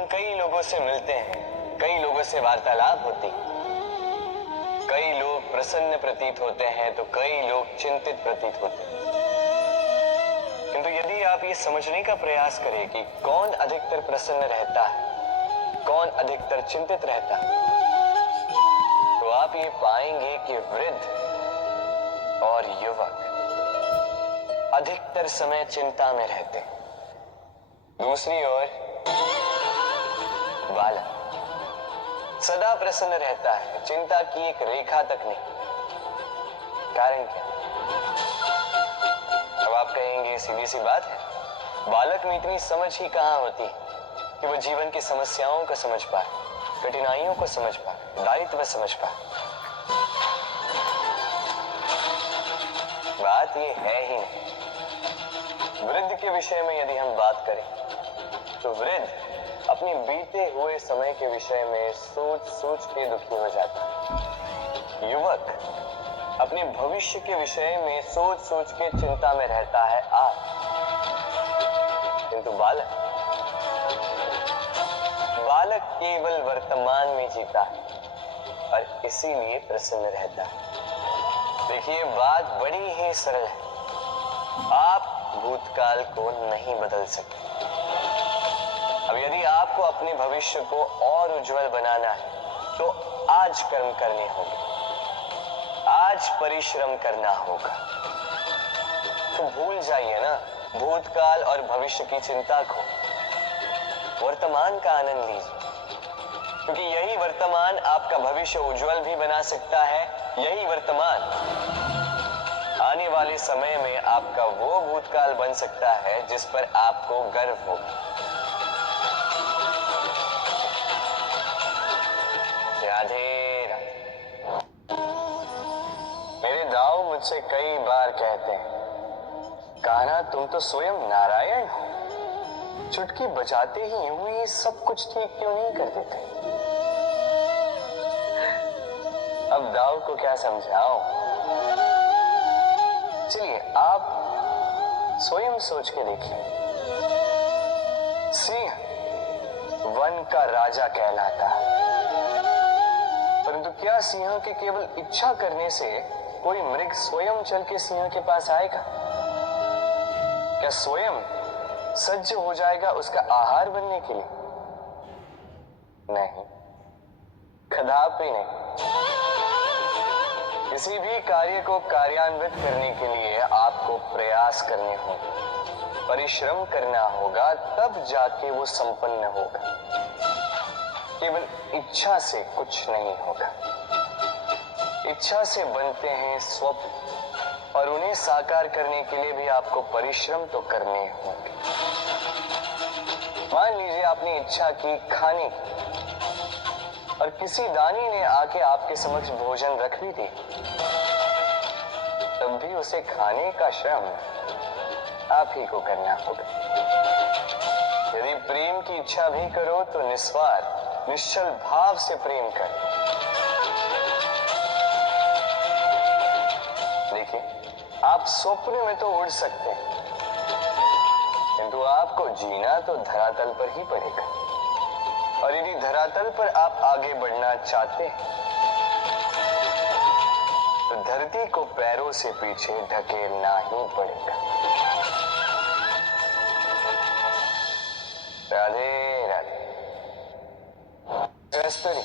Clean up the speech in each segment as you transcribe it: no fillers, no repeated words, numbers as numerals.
हम कई लोगों से मिलते हैं, कई लोगों से वार्तालाप होती, कई लोग प्रसन्न प्रतीत होते हैं तो कई लोग चिंतित प्रतीत होते हैं। किंतु यदि आप ये समझने का प्रयास करें कि कौन अधिकतर प्रसन्न रहता है, कौन अधिकतर चिंतित रहता है, तो आप ये पाएंगे कि वृद्ध और युवक अधिकतर समय चिंता में रहते हैं। दूसरी ओर बालक सदा प्रसन्न रहता है, चिंता की एक रेखा तक नहीं। कारण क्या? अब आप कहेंगे सीधी सी बात है, बालक में इतनी समझ ही कहां होती कि वो जीवन की समस्याओं को समझ पाए, कठिनाइयों को समझ पाए, दायित्व समझ पाए। बात ये है ही नहीं। वृद्ध के विषय में यदि हम बात करें तो वृद्ध अपनी बीते हुए समय के विषय में सोच सोच के दुखी हो जाता है। युवक अपने भविष्य के विषय में सोच सोच के चिंता में रहता है आज। किंतु बालक केवल वर्तमान में जीता है और इसीलिए प्रसन्न रहता है। देखिए, बात बड़ी ही सरल है। आप भूतकाल को नहीं बदल सकते। अब यदि आपको अपने भविष्य को और उज्जवल बनाना है तो आज कर्म करने होंगे, आज परिश्रम करना होगा। तो भूल जाइए ना भूतकाल और भविष्य की चिंता को, वर्तमान का आनंद लीजिए, क्योंकि यही वर्तमान आपका भविष्य उज्जवल भी बना सकता है। यही वर्तमान आने वाले समय में आपका वो भूतकाल बन सकता है जिस पर आपको गर्व होगा। राधे राधे। मेरे दाऊ मुझसे कई बार कहते हैं, कान्हा तुम तो स्वयं नारायण हो, चुटकी बजाते ही यूं ही सब कुछ ठीक क्यों नहीं कर देते? अब दाऊ को क्या समझाऊं? चलिए आप स्वयं सोच के देखिए। सिंह वन का राजा कहलाता है, परंतु क्या सिंह के केवल इच्छा करने से कोई मृग स्वयं चल के सिंह के पास आएगा? क्या स्वयं सज्ज हो जाएगा उसका आहार बनने के लिए? नहीं, कदापि नहीं। किसी भी कार्य को कार्यान्वित करने के लिए आपको प्रयास करने होंगे, परिश्रम करना होगा, तब जाके वो संपन्न होगा। केवल इच्छा से कुछ नहीं होगा। इच्छा से बनते हैं स्वप्न, और उन्हें साकार करने के लिए भी आपको परिश्रम तो करने होंगे। मान लीजिए आपने इच्छा की खाने की, और किसी दानी ने आके आपके समक्ष भोजन रख भी दी, तब भी उसे खाने का श्रम आप ही को करना होगा। यदि प्रेम की इच्छा भी करो तो निस्वार्थ निश्चल भाव से प्रेम कर। देखिए, आप स्वप्न में तो उड़ सकते हैं, किंतु आपको जीना तो धरातल पर ही पड़ेगा। और यदि धरातल पर आप आगे बढ़ना चाहते हैं तो धरती को पैरों से पीछे ढकेलना ही पड़ेगा। राधे राधे। कस्तूरी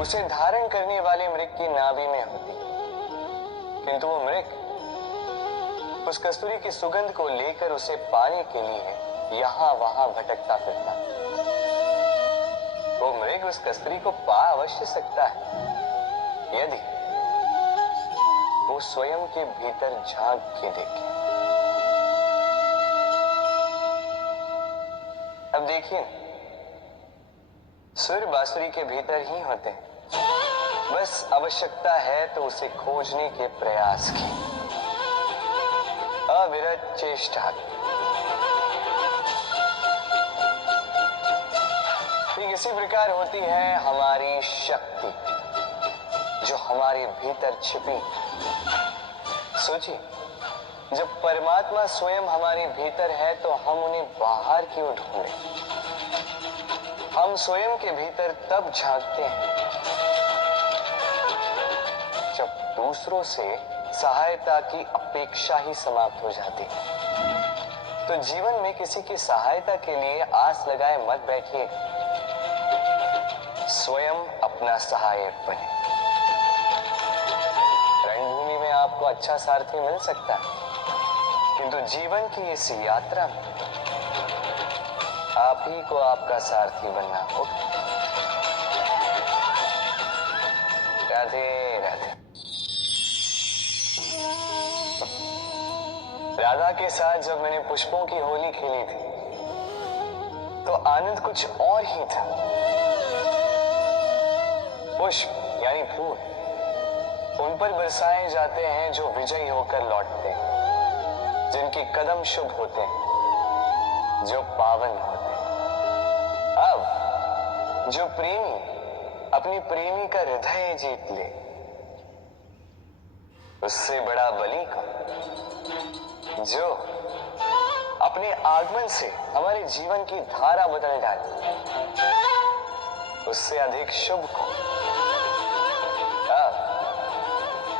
उसे धारण करने वाले मृग की नाभि में होती, किंतु वो मृग उस कस्तूरी की सुगंध को लेकर उसे पाने के लिए यहां वहां भटकता फिरता। वो मृग उस कस्तूरी को पा अवश्य सकता है यदि वो स्वयं के भीतर झांक के देखे। अब देखिए, सुर बांसुरी के भीतर ही होते हैं, बस आवश्यकता है तो उसे खोजने के प्रयास की, अविरत चेष्टा की। ठीक इसी प्रकार होती है हमारी शक्ति जो हमारे भीतर छिपी। सोचिए, जब परमात्मा स्वयं हमारे भीतर है तो हम उन्हें बाहर क्यों ढूंढें? हम स्वयं के भीतर तब झांकते हैं जब दूसरों से सहायता की अपेक्षा ही समाप्त हो जाती। तो जीवन में किसी की सहायता के लिए आस लगाए मत बैठिए, स्वयं अपना सहायक बने। रणभूमि में आपको अच्छा सारथी मिल सकता है, किंतु जीवन की इस यात्रा में आप ही को आपका सारथी बनना होगा। राधे राधे। राधा के साथ जब मैंने पुष्पों की होली खेली थी तो आनंद कुछ और ही था। पुष्प यानी फूल, उन पर बरसाए जाते हैं जो विजयी होकर लौटते हैं, जिनके कदम शुभ होते हैं, जो पावन होते हैं। अब जो प्रेमी अपनी प्रेमी का हृदय जीत ले, उससे बड़ा बलि को जो अपने आगमन से हमारे जीवन की धारा बदल डाले, उससे अधिक शुभ को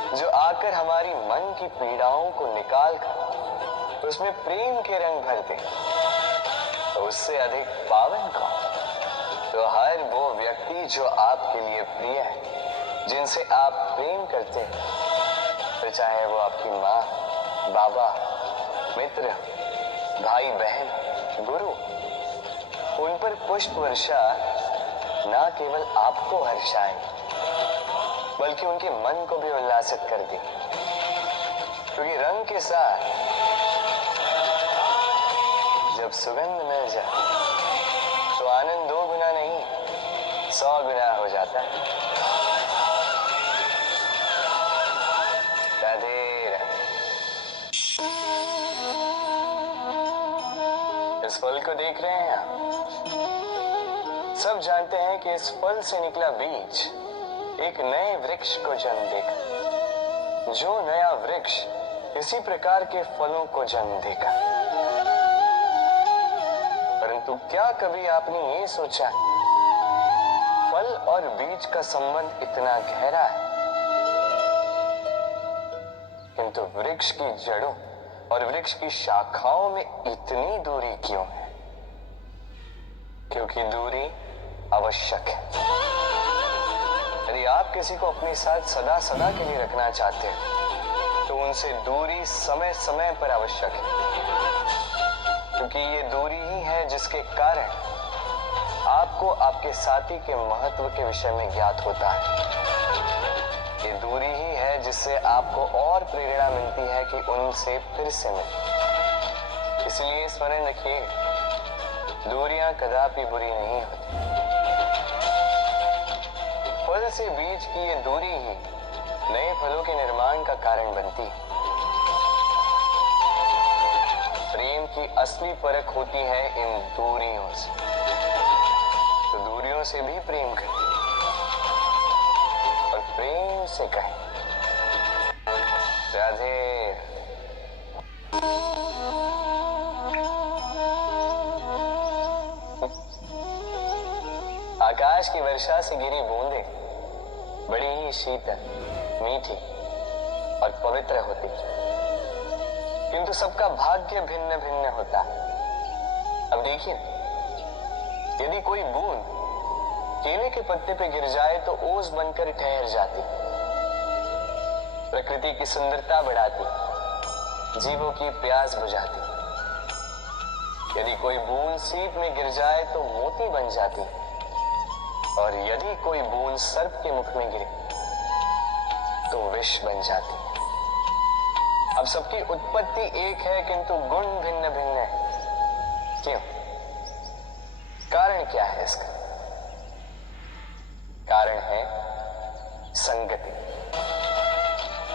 जो आकर हमारी मन की पीड़ाओं को निकाल कर उसमें प्रेम के रंग भर दे, तो उससे अधिक पावन को तो हर वो व्यक्ति जो आपके लिए प्रिय है, जिनसे आप प्रेम करते हैं, तो चाहे वो आपकी माँ, बाबा, मित्र, भाई बहन, गुरु, उन पर पुष्प वर्षा ना केवल आपको हर्षाए बल्कि उनके मन को भी उल्लासित कर दे। क्योंकि रंग के साथ जब सुगंध मिल जाए तो आनंद 2 गुना नहीं 100 गुना हो जाता है। राधे राधे। इस फल को देख रहे हैं आप? सब जानते हैं कि इस फल से निकला बीज एक नए वृक्ष को जन्म देगा। जो नया वृक्ष इसी प्रकार के फलों को जन्म देगा। परंतु क्या कभी आपने ये सोचा, फल और बीज का संबंध इतना गहरा है, किंतु वृक्ष की जड़ों और वृक्ष की शाखाओं में इतनी दूरी क्यों है? क्योंकि दूरी आवश्यक है। यदि आप किसी को अपने साथ सदा सदा के लिए रखना चाहते हैं तो उनसे दूरी समय समय पर आवश्यक है, क्योंकि ये दूरी ही है जिसके कारण आपको आपके साथी के महत्व के विषय में ज्ञात होता है। ये दूरी ही है जिससे आपको और प्रेरणा मिलती है कि उनसे फिर से मिलें। इसलिए स्मरण रखिए, दूरियां कदापि बुरी नहीं होती। फल से बीज की ये दूरी ही नए फलों के निर्माण का कारण बनती है। प्रेम की असली परख होती है इन दूरियों से। तो दूरियों से भी प्रेम करें और प्रेम से कहें राधे। आकाश की वर्षा से गिरी बूंदें बड़ी ही शीतल, मीठी और पवित्र होती, किंतु सबका भाग्य भिन्न भिन्न होता है। अब देखिए, यदि कोई बूंद केले के पत्ते पे गिर जाए तो ओस बनकर ठहर जाती, प्रकृति की सुंदरता बढ़ाती, जीवों की प्यास बुझाती। यदि कोई बूंद सीप में गिर जाए तो मोती बन जाती, और यदि कोई बूंद सर्प के मुख में गिरे तो विष बन जाती। अब सबकी उत्पत्ति एक है, किंतु गुण भिन्न भिन्न है। क्यों? कारण क्या है इसका? कारण है संगति।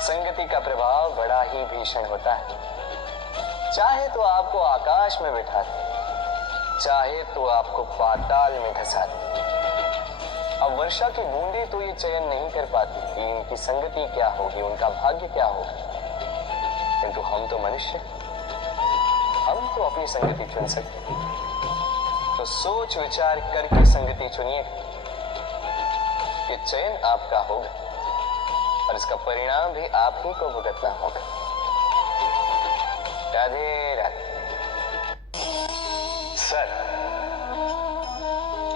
संगति का प्रभाव बड़ा ही भीषण होता है। चाहे तो आपको आकाश में बिठा दे, चाहे तो आपको पाताल में धंसा दे। अब वर्षा की बूंदें तो ये चयन नहीं कर पाती कि इनकी संगति क्या होगी, उनका भाग्य क्या होगा। किंतु हम तो मनुष्य, हम तो अपनी संगति चुन सकते हैं। तो सोच विचार करके संगति चुनिए। ये चयन आपका होगा और इसका परिणाम भी आप ही को भुगतना होगा। राधे राधे। सर,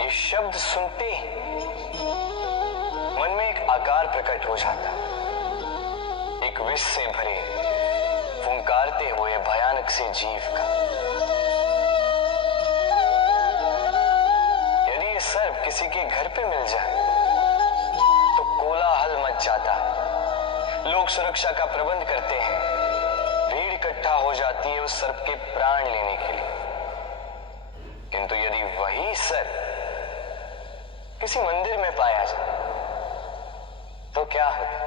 ये शब्द सुनते ही मन में एक आकार प्रकट हो जाता, एक विष से भरे फुंकारते हुए भयानक से जीव का। यदि ये सर्प किसी के घर पे मिल जाए तो कोलाहल मच जाता, लोग सुरक्षा का प्रबंध करते हैं, भीड़ इकट्ठा हो जाती है उस सर्प के प्राण लेने के लिए। किंतु यदि वही सर्प किसी मंदिर में पाया जाए तो क्या होता?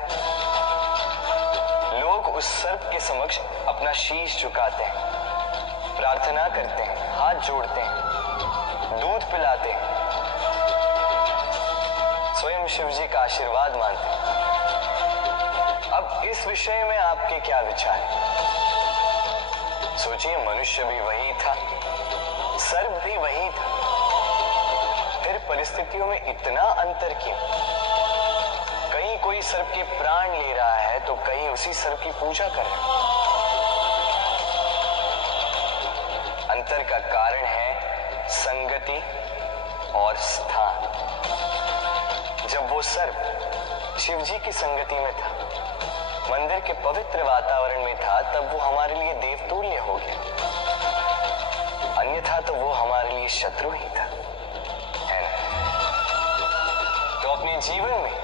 लोग उस सर्प के समक्ष अपना शीश झुकाते हैं, प्रार्थना करते हैं, हाथ जोड़ते हैं, दूध पिलाते हैं, स्वयं शिव जी का आशीर्वाद मानते हैं। अब इस विषय में आपके क्या विचार हैं? सोचिए, मनुष्य भी वही था, सर्प भी वही था, फिर परिस्थितियों में इतना अंतर क्यों? कहीं कोई सर्प के प्राण ले रहा है तो कहीं उसी सर्प की पूजा कर रहा है। अंतर का कारण है संगति और स्थान। जब वो सर्प शिव जी की संगति में था, मंदिर के पवित्र वातावरण में था, तब वो हमारे लिए देवतुल्य हो गया, अन्यथा तो वो हमारे लिए शत्रु ही था, है ना? तो अपने जीवन में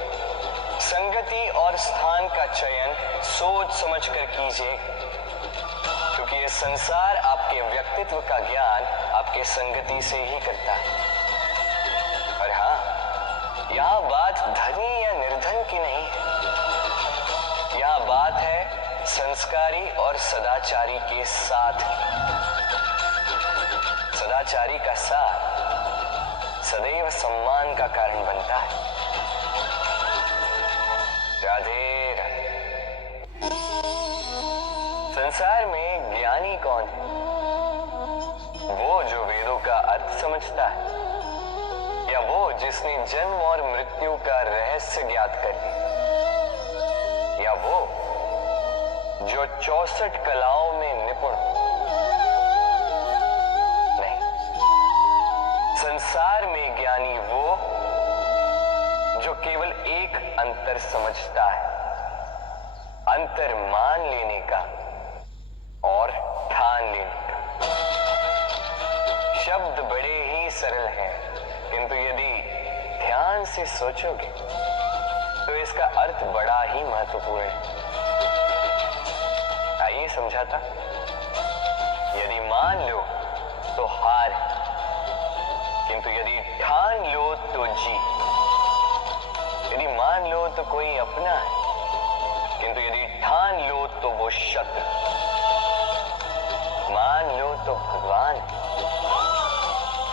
संगति और स्थान का चयन सोच समझ कर कीजिए, क्योंकि ये संसार आपके व्यक्तित्व का ज्ञान आपके संगति से ही करता है। और हाँ, यहाँ बात धनी या निर्धन की नहीं है, यहाँ बात है संस्कारी और सदाचारी के साथ। सदाचारी का साथ सदैव सम्मान का कारण बनता है। राधे राधे। संसार में ज्ञानी कौन है? वो जो वेदों का अर्थ समझता है, या वो जिसने जन्म और मृत्यु का रहस्य ज्ञात कर लिया, या वो जो 64 कलाओं में निपुण हो? नहीं, संसार में ज्ञानी वो जो केवल एक अंतर समझता है, अंतर मान लेने का और ठान लेने का। शब्द बड़े ही सरल हैं, किंतु यदि ध्यान से सोचोगे तो इसका अर्थ बड़ा ही महत्वपूर्ण है। आइए समझाता। यदि मान लो तो हार, किंतु यदि ठान लो तो जीत। यदि मान लो तो कोई अपना है, किंतु यदि ठान लो तो वो शत्रु। मान लो तो भगवान है,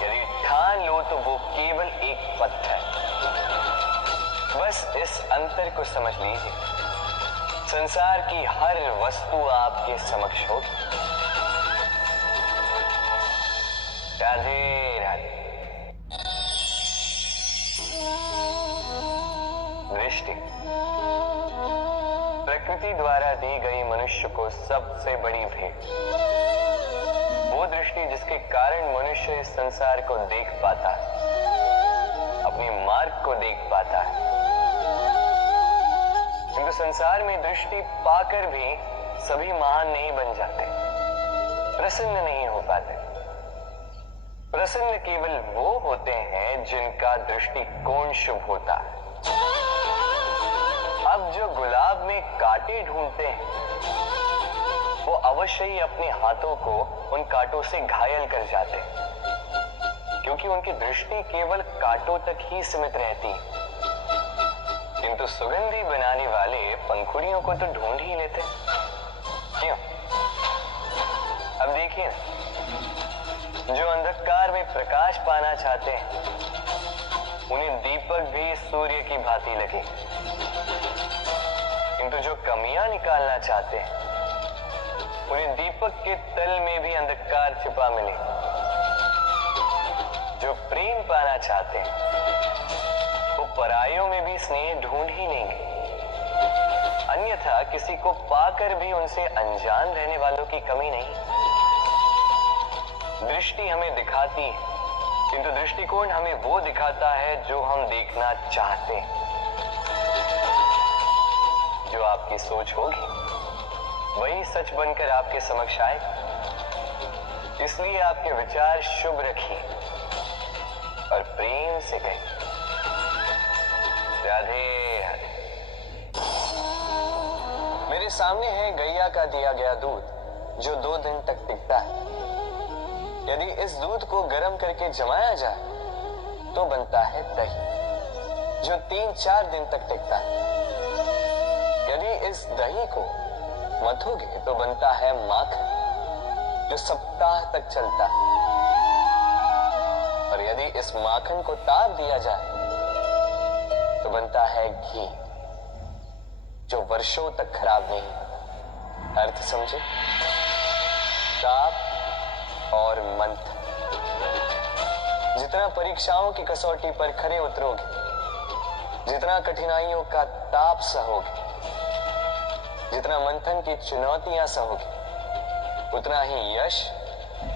यदि ठान लो तो वो केवल एक पत्थर। बस इस अंतर को समझ लीजिए, संसार की हर वस्तु आपके समक्ष होगी। राधे राधे। दृष्टि प्रकृति द्वारा दी गई मनुष्य को सबसे बड़ी भेंट। वो दृष्टि जिसके कारण मनुष्य इस संसार को देख पाता है, अपने मार्ग को देख पाता है। किंतु संसार में दृष्टि पाकर भी सभी महान नहीं बन जाते, प्रसन्न नहीं हो पाते। प्रसन्न केवल वो होते हैं जिनका दृष्टिकोण शुभ होता है। अब जो गुलाब में कांटे ढूंढते हैं, वो अवश्य ही अपने हाथों को उन कांटों से घायल कर जाते हैं, क्योंकि उनकी दृष्टि केवल कांटों तक ही सीमित रहती है। किंतु सुगंधी बनाने वाले पंखुड़ियों को तो ढूंढ ही लेते। क्यों? अब देखिए, जो अंधकार में प्रकाश पाना चाहते हैं, उन्हें दीपक भी सूर्य की भांति लगे। किंतु जो कमियां निकालना चाहते हैं, उन्हें दीपक के तल में भी अंधकार छिपा मिले। जो प्रेम पाना चाहते हैं वो परायों में भी स्नेह ढूंढ ही लेंगे, अन्यथा किसी को पाकर भी उनसे अनजान रहने वालों की कमी नहीं। दृष्टि हमें दिखाती है, किंतु दृष्टिकोण हमें वो दिखाता है जो हम देखना चाहते हैं। जो आपकी सोच होगी वही सच बनकर आपके समक्ष आएगा। इसलिए आपके विचार शुभ रखिए और प्रेम से कहिए, राधे राधे। मेरे सामने है गैया का दिया गया दूध जो 2 दिन तक टिकता है। यदि इस दूध को गर्म करके जमाया जाए तो बनता है दही जो 3-4 दिन तक टिकता है। यदि इस दही को मथोगे तो बनता है माखन जो सप्ताह तक चलता है। और यदि इस माखन को ताप दिया जाए तो बनता है घी जो वर्षों तक खराब नहीं होता। अर्थ समझे? ताप और मंथन। जितना परीक्षाओं की कसौटी पर खरे उतरोगे, जितना कठिनाइयों का ताप सहोगे, जितना मंथन की चुनौतियां सहोगे, उतना ही यश,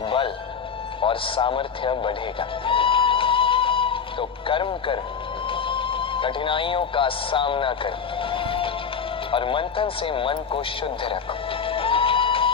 बल और सामर्थ्य बढ़ेगा। तो कर्म कर, कठिनाइयों का सामना कर और मंथन से मन को शुद्ध रखो।